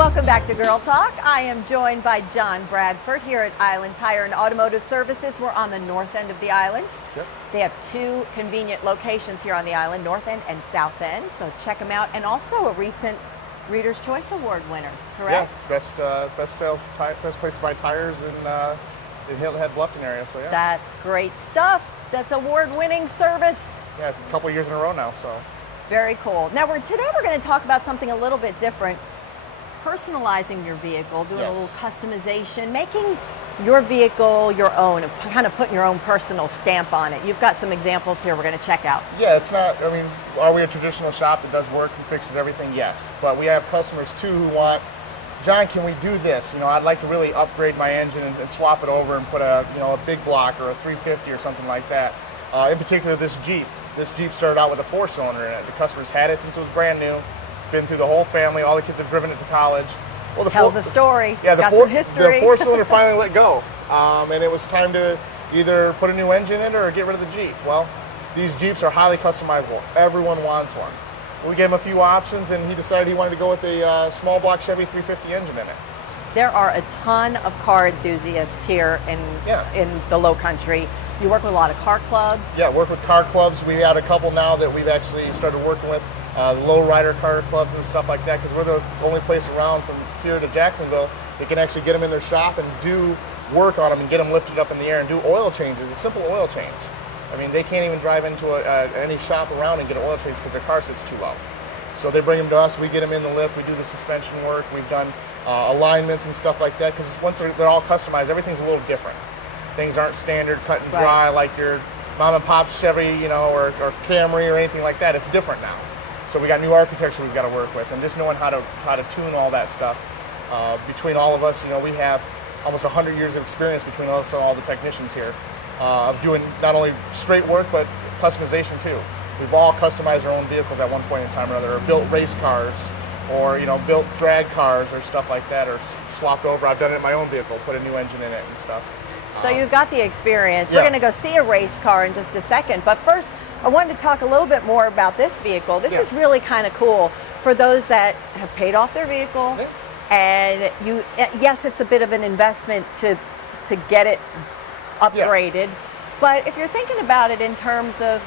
Welcome back to Girl Talk. I am joined by John Bradford here at Island Tire and Automotive Services. We're on the north end of the island. Yep. They have two convenient locations here on the island, north end and south end, so check them out. And also a recent Reader's Choice Award winner, correct? Yeah, best place to buy tires in the Hilton Bluffton area, so yeah. That's great stuff. That's award-winning service. Yeah, a couple years in a row now, so. Very cool. Now today we're going to talk about something a little bit different. Personalizing your vehicle, doing a little customization, making your vehicle your own, and kind of putting your own personal stamp on it. You've got some examples here we're going to check out. Yeah, it's not, I mean, are we a traditional shop that does work and fixes everything? Yes. But we have customers too who want, John, can we do this? You know, I'd like to really upgrade my engine and swap it over and put a big block or a 350 or something like that. In particular, this Jeep. This Jeep started out with a 4-cylinder in it. The customers had it since it was brand new. Been through the whole family. All the kids have driven it to college. Well, Tells a story. Yeah, got some history. The 4-cylinder finally let go, and it was time to either put a new engine in it or get rid of the Jeep. Well, these Jeeps are highly customizable. Everyone wants one. We gave him a few options, and he decided he wanted to go with a small block Chevy 350 engine in it. There are a ton of car enthusiasts here in the Low Country. You work with a lot of car clubs. Yeah, work with car clubs. We have a couple now that we've actually started working with. Low rider car clubs and stuff like that, because we're the only place around from here to Jacksonville that can actually get them in their shop and do work on them and get them lifted up in the air and do oil changes, a simple oil change. I mean, they can't even drive into any shop around and get an oil change because their car sits too low. So they bring them to us, we get them in the lift, we do the suspension work, we've done alignments and stuff like that, because once they're all customized, everything's a little different. Things aren't standard, cut and dry like your mom and pop Chevy, or Camry or anything like that. It's different now. So we got new architecture we've got to work with, and just knowing how to tune all that stuff. Between all of us, we have almost 100 years of experience between us and all the technicians here of doing not only straight work but customization too. We've all customized our own vehicles at one point in time or another, or built race cars, or built drag cars or stuff like that, or swapped over. I've done it in my own vehicle, put a new engine in it and stuff. So you've got the experience. We're going to go see a race car in just a second, but first I wanted to talk a little bit more about this vehicle. This is really kind of cool for those that have paid off their vehicle, and yes, it's a bit of an investment to get it upgraded, but if you're thinking about it in terms of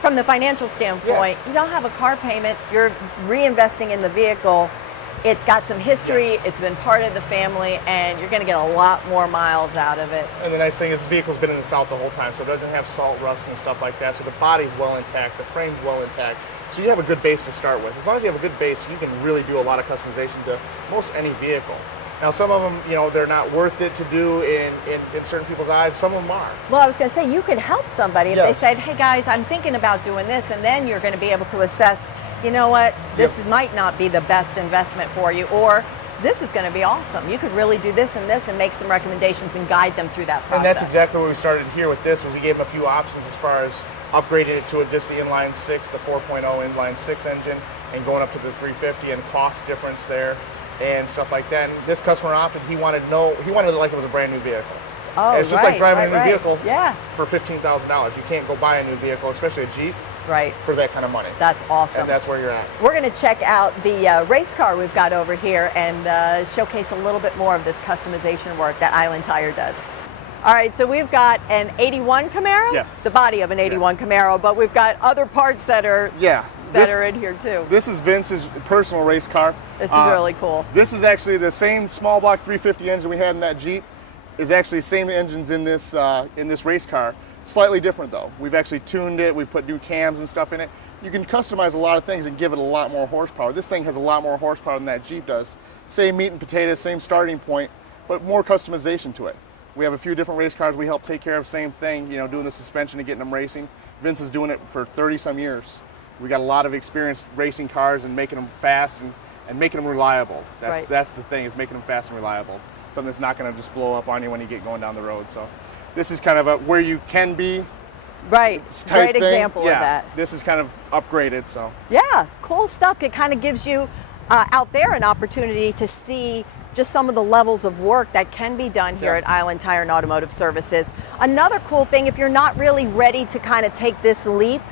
from the financial standpoint, you don't have a car payment, you're reinvesting in the vehicle. It's got some history, it's been part of the family, and you're going to get a lot more miles out of it. And the nice thing is this vehicle's been in the South the whole time, so it doesn't have salt, rust, and stuff like that. So the body's well intact, the frame's well intact. So you have a good base to start with. As long as you have a good base, you can really do a lot of customization to most any vehicle. Now, some of them, they're not worth it to do in certain people's eyes. Some of them are. Well, I was going to say, you could help somebody if they said, hey guys, I'm thinking about doing this, and then you're going to be able to assess, you know what, this might not be the best investment for you, or this is going to be awesome. You could really do this and make some recommendations and guide them through that process. And that's exactly what we started here with this, was we gave them a few options as far as upgrading it to just the inline 6, the 4.0 inline 6 engine, and going up to the 350 and cost difference there and stuff like that. And this customer opted, he wanted it like it was a brand new vehicle. Oh, and it's just like driving a new vehicle for $15,000. You can't go buy a new vehicle, especially a Jeep, for that kind of money. That's awesome. And that's where you're at. We're going to check out the race car we've got over here and showcase a little bit more of this customization work that Island Tire does. All right, so we've got an 81 Camaro? Yes. The body of an 81 Camaro, but we've got other parts that are are in here too. This is Vince's personal race car. This is really cool. This is actually the same small block 350 engine we had in that Jeep. Is actually the same engines in this race car. Slightly different though. We've actually tuned it, we put new cams and stuff in it. You can customize a lot of things and give it a lot more horsepower. This thing has a lot more horsepower than that Jeep does. Same meat and potatoes, same starting point, but more customization to it. We have a few different race cars we help take care of, same thing, doing the suspension and getting them racing. Vince is doing it for 30 some years. We got a lot of experience racing cars and making them fast and making them reliable. That's the thing, is making them fast and reliable. Something that's not going to just blow up on you when you get going down the road. So this is kind of where you can be. Right, great example of that. This is kind of upgraded, so. Yeah, cool stuff. It kind of gives you out there an opportunity to see just some of the levels of work that can be done here at Island Tire and Automotive Services. Another cool thing, if you're not really ready to kind of take this leap,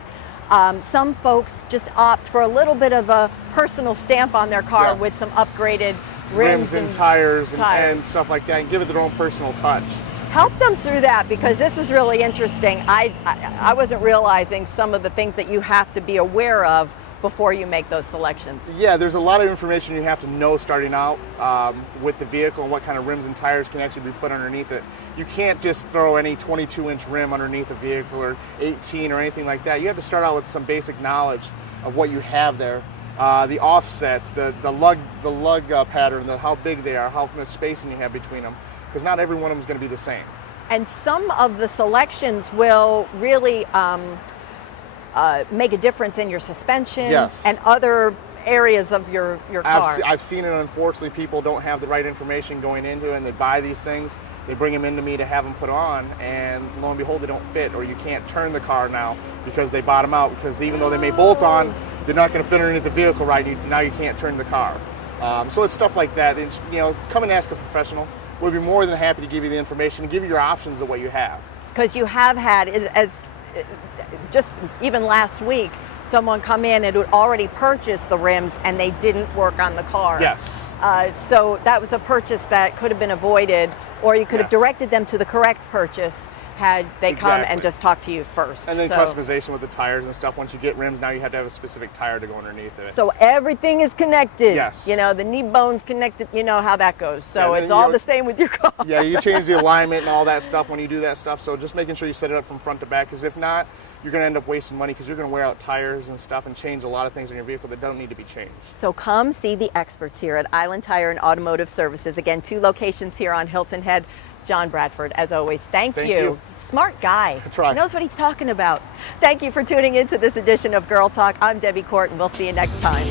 Some folks just opt for a little bit of a personal stamp on their car Yeah. with some upgraded rims and tires and tires. stuff like that, and give it their own personal touch. Help them through that, because this was really interesting. I wasn't realizing some of the things that you have to be aware of before you make those selections. Yeah, there's a lot of information you have to know starting out with the vehicle and what kind of rims and tires can actually be put underneath it. You can't just throw any 22-inch rim underneath a vehicle or 18 or anything like that. You have to start out with some basic knowledge of what you have there. The offsets, the lug pattern, how big they are, how much spacing you have between them, because not every one of them is going to be the same. And some of the selections will really make a difference in your suspension. Yes. And other areas of your car. I've seen it. Unfortunately, people don't have the right information going into it, and they buy these things. They bring them into me to have them put on, and lo and behold, they don't fit, or you can't turn the car now because they bought them out, because even though they may bolt on, they're not going to fit underneath the vehicle right. Now you can't turn the car. So it's stuff like that. It's, come and ask a professional. We'll be more than happy to give you the information and give you your options of what you have. Because you have had, as just even last week, someone come in and had already purchased the rims and they didn't work on the car. Yes. So that was a purchase that could have been avoided, or you could have directed them to the correct purchase had they come and just talk to you first. And then customization with the tires and stuff. Once you get rims, now you have to have a specific tire to go underneath it. So everything is connected. Yes. The knee bone's connected. You know how that goes. So it's all the same with your car. Yeah, you change the alignment and all that stuff when you do that stuff. So just making sure you set it up from front to back, because if not, you're going to end up wasting money, because you're going to wear out tires and stuff and change a lot of things in your vehicle that don't need to be changed. So come see the experts here at Island Tire and Automotive Services. Again, 2 locations here on Hilton Head. John Bradford, as always, thank you. Smart guy. That's right. Knows what he's talking about. Thank you for tuning into this edition of Girl Talk. I'm Debbie Court, and we'll see you next time.